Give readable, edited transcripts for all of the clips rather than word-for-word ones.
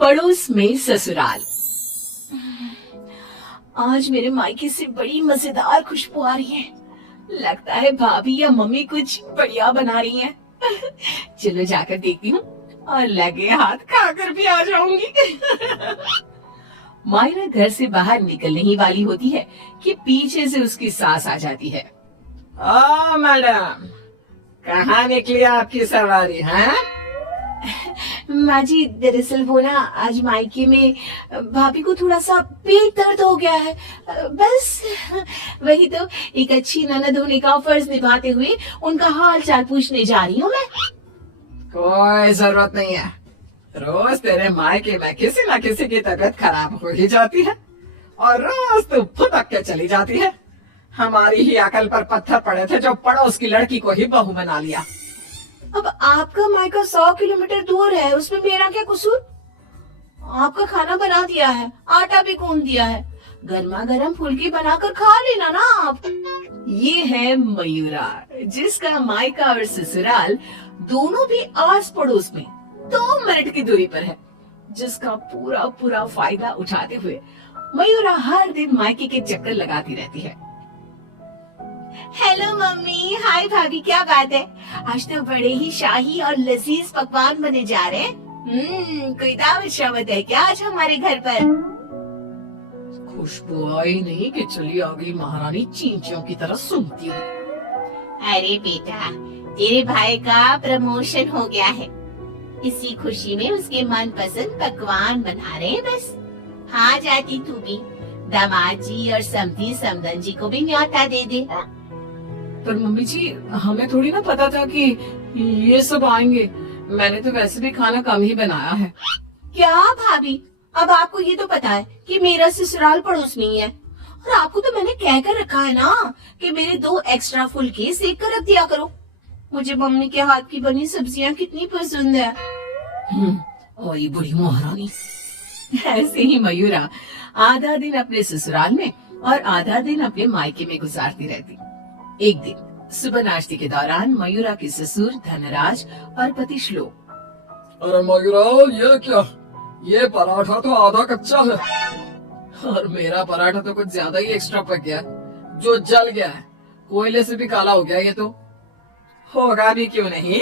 पड़ोस में ससुराल। आज मेरे मायके से बड़ी मजेदार खुशबू आ रही है। लगता है भाभी या मम्मी कुछ बढ़िया बना रही हैं। चलो जाकर देखती हूँ और लगे हाथ खाकर भी आ जाऊंगी। मायरा घर से बाहर निकलने ही वाली होती है कि पीछे से उसकी सास आ जाती है। मैडम, कहाँ निकली आपकी सवारी है? माँ जी, दरअसल वो ना आज मायके में भाभी को थोड़ा सा पेट दर्द हो गया है। बस वही तो एक अच्छी ननद होने का फर्ज निभाते हुए उनका हाल चाल पूछने जा रही हूँ मैं। कोई जरूरत नहीं है। रोज तेरे मायके में किसी न किसी की तबीयत खराब हो ही जाती है और रोज तू फुदक के चली जाती है। हमारी ही अकल पर पत्थर पड़े थे जो पड़ोस की लड़की को ही बहू बना लिया। अब आपका मायका 100 किलोमीटर दूर है, उसमें मेरा क्या कसूर? आपका खाना बना दिया है, आटा भी गूंद दिया है, गर्मा गर्म फुल्की बनाकर खा लेना ना आप। ये है मयूरा, जिसका मायका और ससुराल दोनों भी आस पड़ोस में 2 मिनट की दूरी पर है, जिसका पूरा पूरा फायदा उठाते हुए मयूरा हर दिन मायके के चक्कर लगाती रहती है। हेलो मम्मी, हाय भाभी, क्या बात है? आज तो बड़े ही शाही और लजीज पकवान बने जा रहे हैं। कोई दावत शावत है क्या आज हमारे घर पर? खुशबू आई नहीं कि चली आ गई महारानी चींटियों की तरह सूंघती हुई। अरे बेटा, तेरे भाई का प्रमोशन हो गया है, इसी खुशी में उसके मनपसंद पकवान बना रहे हैं बस। हाँ जाती तू भी, दामाद जी और समधी समदन जी को भी न्योता दे दे। पर मम्मी जी, हमें थोड़ी ना पता था कि ये सब आएंगे। मैंने तो वैसे भी खाना कम ही बनाया है। क्या भाभी, अब आपको ये तो पता है कि मेरा ससुराल पड़ोस में ही है, और आपको तो मैंने कह कर रखा है ना कि मेरे 2 एक्स्ट्रा फुलके सेक कर रख दिया करो। मुझे मम्मी के हाथ की बनी सब्जियां कितनी पसंद है। और ये बड़ी महारानी। ऐसे ही मयूरा आधा दिन अपने ससुराल में और आधा दिन अपने मायके में गुजारती रहती। एक दिन सुबह नाश्ते के दौरान मयूरा के ससुर धनराज और पति श्लोक। अरे मयूरा, ये क्या? ये पराठा तो आधा कच्चा है और मेरा पराठा तो कुछ ज्यादा ही एक्स्ट्रा पक गया, जो जल गया है। कोयले से भी काला हो गया। ये तो होगा भी क्यों नहीं।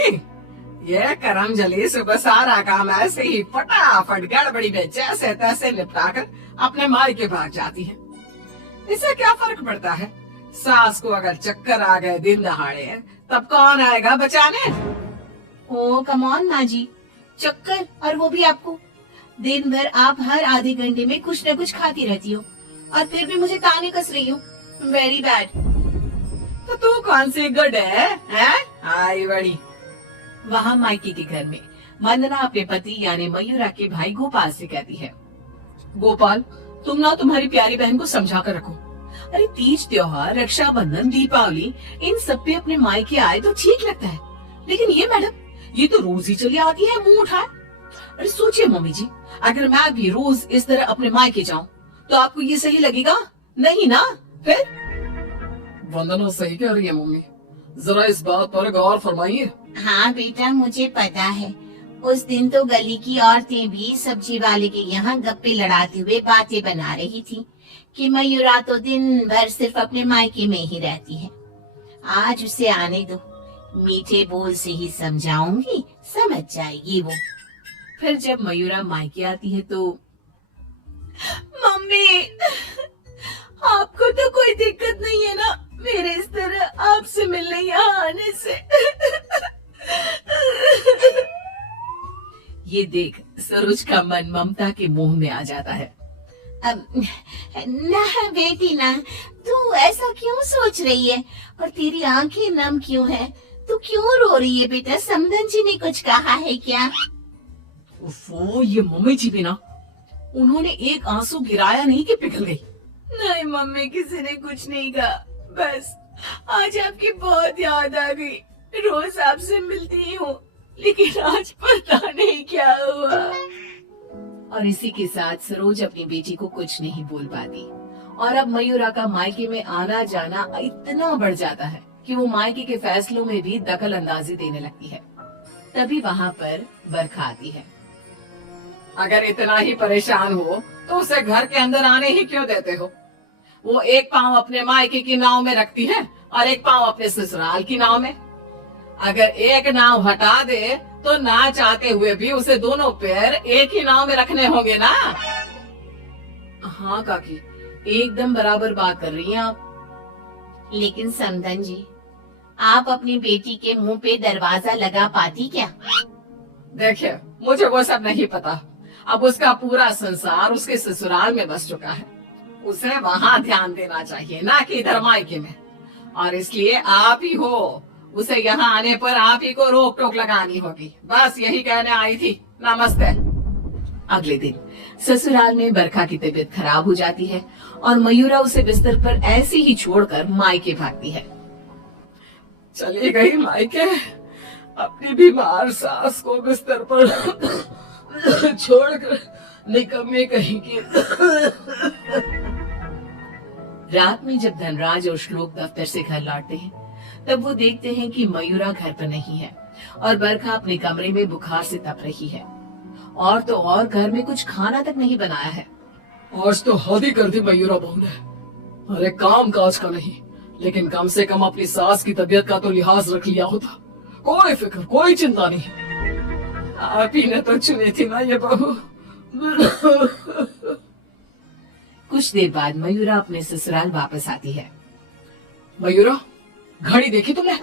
ये करम जली सुबह सारा काम ऐसे ही फटाफट गड़बड़ी में जैसे तैसे निपटाकर अपने मायके भाग जाती है। इससे क्या फर्क पड़ता है? सास को अगर चक्कर आ गए दिन दहाड़े तब कौन आएगा बचाने? ओ कम ऑन माँ जी, चक्कर, और वो भी आपको? दिन भर आप हर आधे घंटे में कुछ न कुछ खाती रहती हो और फिर भी मुझे ताने कस रही हो। Very bad. तो तू कौन सी गुड है? आई बड़ी। वहाँ मायके के घर में वंदना अपने पति यानी मयूरा के भाई गोपाल से कहती है, गोपाल, तुम ना तुम्हारी प्यारी बहन को समझा कर रखो। अरे तीज त्योहार, रक्षाबंधन, दीपावली, इन सब पे अपने मायके आए तो ठीक लगता है, लेकिन ये मैडम, ये तो रोज ही चली आती है मुंह उठाए। अरे सोचिए मम्मी जी, अगर मैं भी रोज इस तरह अपने मायके जाऊं तो आपको ये सही लगेगा? नहीं ना? फिर वंदना सही कह रही है मम्मी, जरा इस बात पर गौर फरमाइए। हाँ बेटा, मुझे पता है। उस दिन तो गली की औरतें भी सब्जी वाले के यहाँ गप्पे लड़ाते हुए बातें बना रही थी कि मयूरा तो दिन भर सिर्फ अपने मायके में ही रहती है। आज उसे आने दो, मीठे बोल से ही समझाऊंगी, समझ जाएगी वो। फिर जब मयूरा मायके आती है तो, मम्मी, आपको तो कोई दिक्कत नहीं है ना मेरे इस तरह आपसे मिलने यहाँ आने से? ये देख सरोज का मन ममता के मुंह में आ जाता है। ना बेटी ना, तू ऐसा क्यों सोच रही है और तेरी आंखें नम क्यों है? तू क्यों रो रही है बेटा? समधन जी ने कुछ कहा है क्या? वो ये मम्मी जी भी ना, उन्होंने एक आंसू गिराया नहीं कि पिघल गई। नहीं मम्मी, किसी ने कुछ नहीं कहा, बस आज आपकी बहुत याद आ गई। रोज आपसे मिलती ही हूँ, लेकिन आज पता नहीं क्या हुआ। और इसी के साथ सरोज अपनी बेटी को कुछ नहीं बोल पाती और अब मयूरा का मायके में आना जाना इतना बढ़ जाता है कि वो मायके के फैसलों में भी दखल अंदाजी देने लगती है। तभी वहाँ पर बरखा आती है। अगर इतना ही परेशान हो तो उसे घर के अंदर आने ही क्यों देते हो? वो एक पांव अपने मायके की नाव में रखती है और एक पांव अपने ससुराल की नाव में। अगर एक नाव हटा दे तो ना चाहते हुए भी उसे दोनों पैर एक ही नाव में रखने होंगे ना। हाँ काकी, एकदम बराबर बात कर रही हैं आप। लेकिन समधन जी, आप अपनी बेटी के मुंह पे दरवाजा लगा पाती क्या? देखिए, मुझे वो सब नहीं पता। अब उसका पूरा संसार उसके ससुराल में बस चुका है। उसे वहाँ ध्यान देना चाहिए, ना कि इधर मायके में। और इसलिए आप ही हो, उसे यहाँ आने पर आप ही को रोक टोक लगानी होगी। बस यही कहने आई थी। नमस्ते। अगले दिन ससुराल में बरखा की तबीयत खराब हो जाती है और मयूरा उसे बिस्तर पर ऐसे ही छोड़कर मायके भागती है। चली गई मायके, अपनी बीमार सास को बिस्तर पर छोड़कर, निकम्मी कहीं की। रात में जब धनराज और श्लोक दफ्तर से घर लौटते हैं, तब वो देखते हैं कि मयूरा घर पर नहीं है और बरखा अपने कमरे में बुखार से तप रही है। और तो और घर में कुछ खाना तक नहीं बनाया है। आज तो हद ही कर दी मयूरा बहू ने। अरे काम काज का नहीं, लेकिन कम से कम अपनी सास की तबीयत का तो लिहाज रख लिया होता। कोई फिक्र, कोई चिंता नहीं। आप ही ने तो चुनी थी ना ये बहू। कुछ देर बाद मयूरा अपने ससुराल वापस आती है। मयूरा, घड़ी देखी तुमने?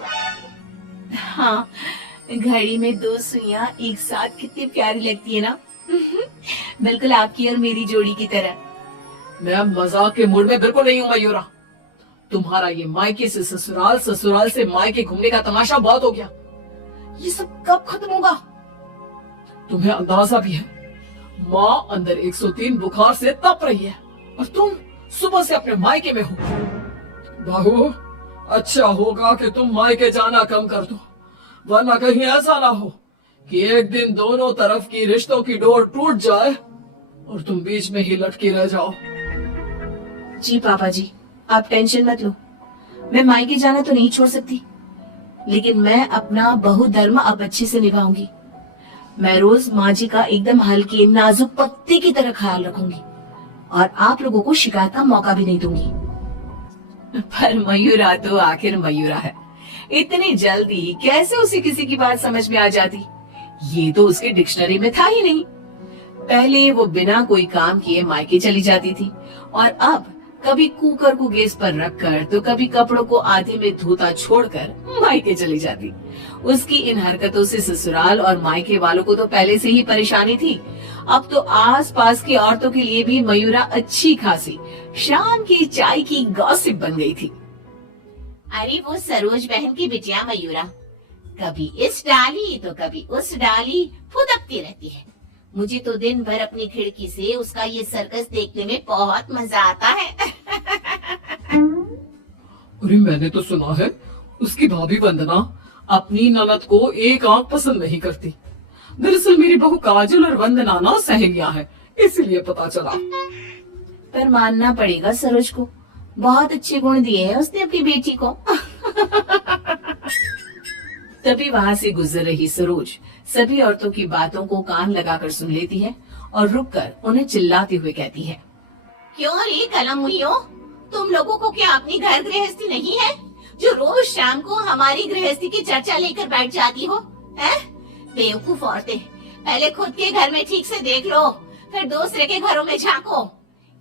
हाँ, घड़ी में 2 सुइयां एक साथ कितनी प्यारी लगती है ना। बिल्कुल आपकी और मेरी जोड़ी की तरह। मैं मजाक के मूड में बिल्कुल नहीं हूँ मयूरा। तुम्हारा ये मायके से ससुराल, ससुराल से मायके घूमने का तमाशा बहुत हो गया। ये सब कब खत्म होगा? तुम्हें अंदाजा भी है, माँ अंदर 103 बुखार से तप रही है और तुम सुबह से अपने मायके में हो। बहू, अच्छा होगा कि तुम मायके जाना कम कर दो, वरना कहीं ऐसा ना हो कि एक दिन दोनों तरफ की रिश्तों की डोर टूट जाए और तुम बीच में ही लटकी रह जाओ। जी पापा जी, आप टेंशन मत लो। मैं मायके जाना तो नहीं छोड़ सकती, लेकिन मैं अपना बहुधर्म अब अच्छे से निभाऊंगी। मैं रोज माँ जी का एकदम हल्के नाजुक पत्ते की तरह ख्याल रखूंगी और आप लोगों को शिकायत का मौका भी नहीं दूंगी। पर मयूरा तो आखिर मयूरा है, इतनी जल्दी कैसे उसे किसी की बात समझ में आ जाती? ये तो उसके डिक्शनरी में था ही नहीं। पहले वो बिना कोई काम किए मायके चली जाती थी और अब कभी कुकर को गैस पर रखकर तो कभी कपड़ों को आधे में धोता छोड़कर मायके चली जाती। उसकी इन हरकतों से ससुराल और मायके वालों को तो पहले से ही परेशानी थी। अब तो आसपास की औरतों के लिए भी मयूरा अच्छी खासी शाम की चाय की गॉसिप बन गई थी। अरे वो सरोज बहन की बिटिया मयूरा, कभी इस डाली तो कभी उस डाली फुदकती रहती है। मुझे तो दिन भर अपनी खिड़की से उसका ये सर्कस देखने में बहुत मजा आता है। अरे मैंने तो सुना है उसकी भाभी वंदना अपनी ननद को एक आंख पसंद नहीं करती। दरअसल मेरी बहू काजल और वंदना ना सहेलियां हैं, इसीलिए पता चला। पर मानना पड़ेगा सरोज को, बहुत अच्छे गुण दिए हैं उसने अपनी बेटी को। तभी वहाँ से गुजर रही सरोज सभी औरतों की बातों को कान लगाकर सुन लेती है और रुककर उन्हें चिल्लाते हुए कहती है, क्यों रे कलमुहियो, तुम लोगों को क्या अपनी घर गृहस्थी नहीं है जो रोज शाम को हमारी गृहस्थी की चर्चा लेकर बैठ जाती हो? हैं? बेवकूफ औरतें, पहले खुद के घर में ठीक से देख लो, फिर दूसरे के घरों में झांको।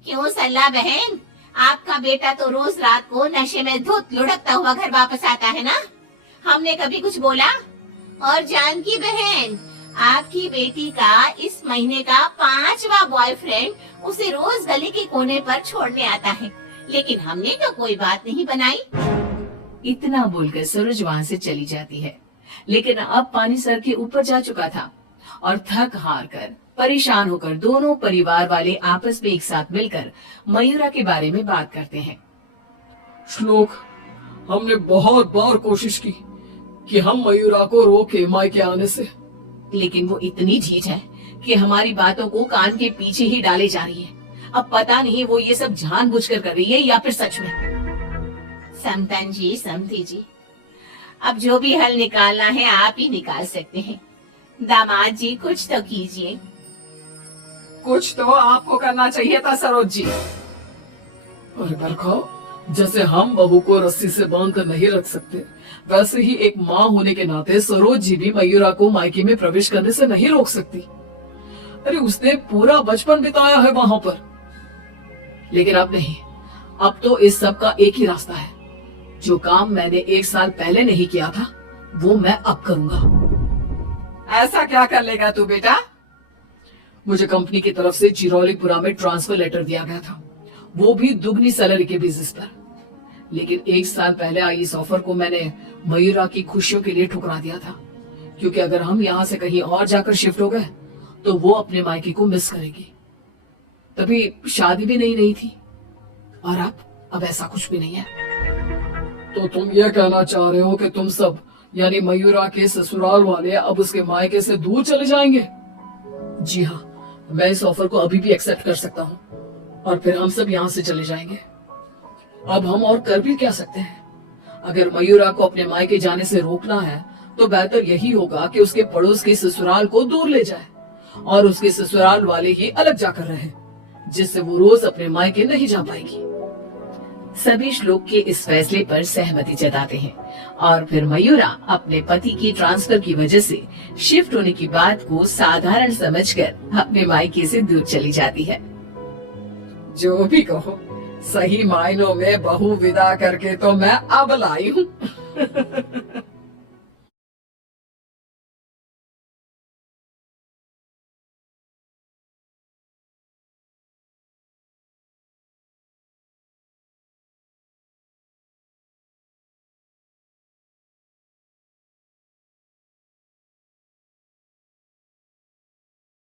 क्यों सल्ला बहन, आपका बेटा तो रोज रात को नशे में धुत लुढ़कता हुआ घर वापस आता है ना? हमने कभी कुछ बोला? और जानकी बहन, आपकी बेटी का इस महीने का 5वां बॉयफ्रेंड उसे रोज गली के कोने पर छोड़ने आता है, लेकिन हमने तो कोई बात नहीं बनाई। इतना बोलकर सरोज वहाँ से चली जाती है, लेकिन अब पानी सर के ऊपर जा चुका था और थक हार कर परेशान होकर दोनों परिवार वाले आपस में एक साथ मिलकर मयूरा के बारे में बात करते हैं। श्लोक, हमने बहुत बार कोशिश की कि हम मयूरा को रोके मायके आने से, लेकिन वो इतनी ढीठ है कि हमारी बातों को कान के पीछे ही डाले जा रही है। अब पता नहीं वो ये सब जानबूझकर कर रही है या फिर सच में। समतन जी, समधी जी, अब जो भी हल निकालना है आप ही निकाल सकते हैं। दामाद जी कुछ तो कीजिए। कुछ तो आपको करना चाहिए था सरोज जी। अरे बरखा, जैसे हम बहू को रस्सी से बांध कर नहीं रख सकते, वैसे ही एक माँ होने के नाते सरोज जी भी मयूरा को मायके में प्रवेश करने से नहीं रोक सकती। अरे उसने पूरा बचपन बिताया है वहां पर। लेकिन अब नहीं, अब तो इस सब का एक ही रास्ता है। जो काम मैंने 1 साल पहले नहीं किया था वो मैं अब करूंगा। ऐसा क्या कर लेगा तू बेटा? मुझे कंपनी की तरफ से चिरौलीपुरा में ट्रांसफर लेटर दिया गया था, वो भी दुगनी सैलरी के बेसिस पर। लेकिन 1 साल पहले आई इस ऑफर को मैंने मयूरा की खुशियों के लिए ठुकरा दिया था, क्योंकि अगर हम यहाँ से कहीं और जाकर शिफ्ट हो गए तो वो अपने मायके को मिस करेगी। तभी शादी भी नहीं थी, और अब ऐसा कुछ भी नहीं है। तो तुम ये कहना चाह रहे हो कि तुम सब यानी मयूरा के ससुराल वाले अब उसके मायके से दूर चले जाएंगे? जी हाँ, मैं इस ऑफर को अभी भी एक्सेप्ट कर सकता हूँ और फिर हम सब यहाँ से चले जाएंगे। अब हम और कर भी क्या सकते हैं? अगर मयूरा को अपने मायके जाने से रोकना है तो बेहतर यही होगा कि उसके पड़ोस के ससुराल को दूर ले जाए और उसके ससुराल वाले ही अलग जाकर रहे, जिससे वो रोज अपने मायके नहीं जा पाएगी। सभी श्लोक के इस फैसले पर सहमति जताते हैं और फिर मयूरा अपने पति की ट्रांसफर की वजह से शिफ्ट होने की बात को साधारण समझकर अपने मायके से दूर चली जाती है। जो भी कहो, सही मायनों में बहू विदा करके तो मैं अब लाई हूँ।